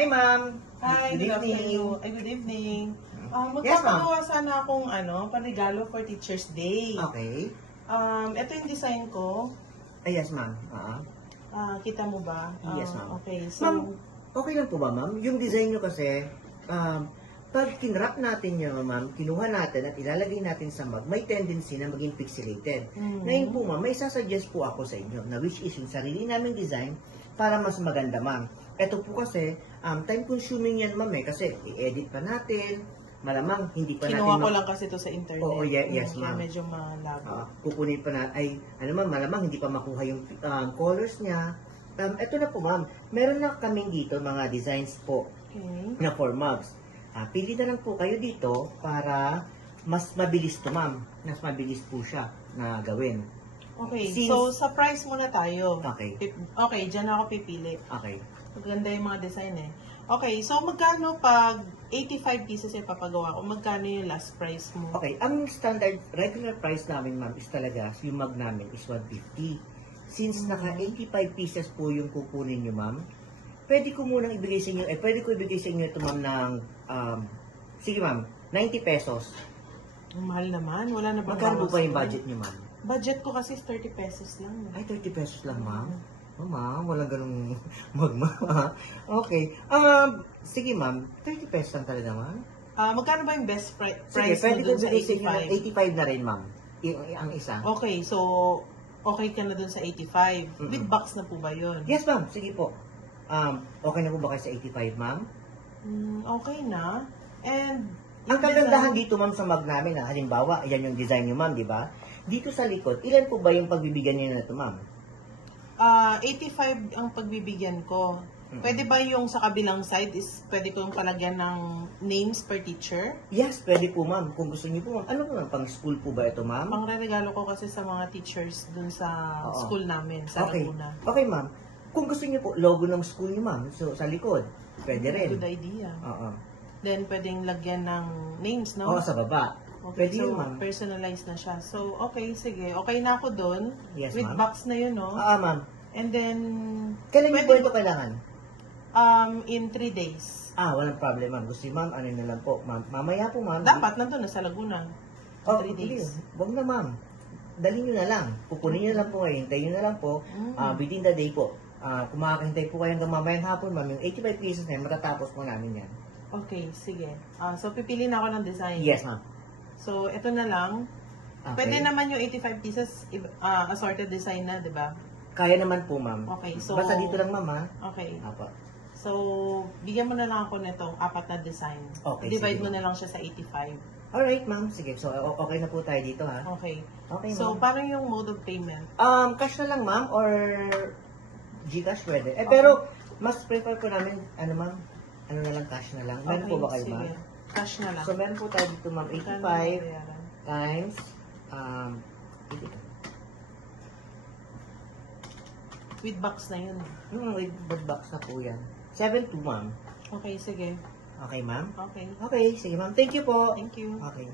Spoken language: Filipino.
Hi, ma'am. Hi, Good good evening. afternoon. Ay, good evening. Yes, ma'am. Magpapagawa sana akong panregalo for Teacher's Day. Okay. Ito yung design ko. Ay, yes, ma'am. Kita mo ba? Yes, ma'am. Okay, so... Ma'am, okay lang po ba, ma'am? Yung design nyo kasi, pag kinwrap natin yun, ma'am, kinuha natin at ilalagay natin sa mug, may tendency na maging pixelated. Ngayon po, ma'am, may sasuggest po ako sa inyo na which is yung sarili naming design para mas maganda, ma'am. Ito po kasi, time-consuming yan, ma'am, kasi i-edit pa natin, malamang hindi pa natin... Kinuha ko lang kasi ito sa internet. Oo, yes, ma'am. Kaya medyo malabo. Kukunin pa na, malamang hindi pa makuha yung colors niya. Ito na po, ma'am. Meron na kaming dito mga designs po na for mugs. Pili na lang po kayo dito para mas mabilis to, ma'am. Mas mabilis po siya na gawin. Okay, so sa price muna tayo. Okay. Okay, dyan ako pipili. Okay. Maganda yung mga design eh. Okay, so magkano pag 85 pieces yung papagawa ko? Magkano yung last price mo? Okay, ang standard, regular price namin, ma'am, is talaga, yung mug namin is 150. Since naka 85 pieces po yung kukunin nyo, ma'am, pwede ko munang ibigay sa inyo, pwede ko ibigay sa inyo ito, ma'am, ng, sige, ma'am, 90 pesos. Mahal naman, wala na bang Magkano po bawas ba yung doon? budget nyo, ma'am? Budget ko kasi is 30 pesos lang. Ay, 30 pesos lang, ma'am. Oh, ma'am, walang ganung magma. Okay. Sige, ma'am, 30 pesos lang talaga, ma'am. Magkano ba yung best price Sige, mo pwede ko dun sa ibigay sa inyo ng 85? 85 na rin, ma'am. Ang isa. Okay, so okay ka na dun sa 85. With box na po ba yun? Yes, ma'am. Sige po. Okay na po ba kayo sa 85, ma'am? Okay na. And Ang kagandahan dito, ma'am, sa mug namin, halimbawa, yan yung design nyo, ma'am, di ba? Dito sa likod, ilan po ba yung pagbibigyan niyo na ito, ma'am? 85 ang pagbibigyan ko. Pwede ba yung sa kabilang side is pwede kong palagyan ng names per teacher? Yes, pwede po, ma'am. Kung gusto niyo po, ma'am. Ano po, ma'am? Pang school po ba ito, ma'am? Pang regalo ko kasi sa mga teachers dun sa school namin, sa Okay. Laguna. Okay, ma'am. Kung gusto niyo po, logo ng school niyo, ma'am. So, sa likod. Pwede rin. Good idea. Oo. Then, pwedeng lagyan ng names, no? Oo, sa baba. Okay, Pwede so yun, ma'am. personalized na siya. So, okay, sige. Okay na ako doon. Yes, With ma'am. box na yun, no? Ma'am. And then, Kailan niyo pwede po ito kailangan? in 3 days. Walang problem, ma'am. Gusto niyo, ma'am, ano na lang po. Ma'am, mamaya po, ma'am. Dapat nandun na sa Laguna. 3 days. Huwag na, ma'am. Dali nyo na lang. Kukunin nyo na lang po ngayon. Hintayin nyo na lang po. Within the day po. Kung makakahintay po kayo hanggang mamayang hapon, ma'am, yung 85 pieces na yun, matatapos po namin yan. Okay, sige. So, pipili na ako ng design. Yes, ma'am. So, ito na lang. Okay. Pwede naman yung 85 pieces assorted design na, di ba? Kaya naman po, ma'am. Okay, so... Basta dito lang, ma'am, ha? Okay. Apo. So, bigyan mo na lang ako nitong 4 na design. Okay, Divide sige. mo na lang siya sa 85. Alright, ma'am. Sige. So, okay na po tayo dito, ha? Okay. Okay, So, ma'am. parang yung mode of payment. Cash na lang, ma'am, or Gcash pwede. Pero, mas prefer ko namin, ma'am, na lang, cash na lang. Meron po ba kayo, sige. ma'am? Cash na lang. So, meron po tayo dito, ma'am, 85 times, with box na yun. with bird box na po yan. 7.2, ma'am. Okay, sige. Okay, ma'am? Okay. Okay, sige, ma'am. Thank you po. Thank you. Okay.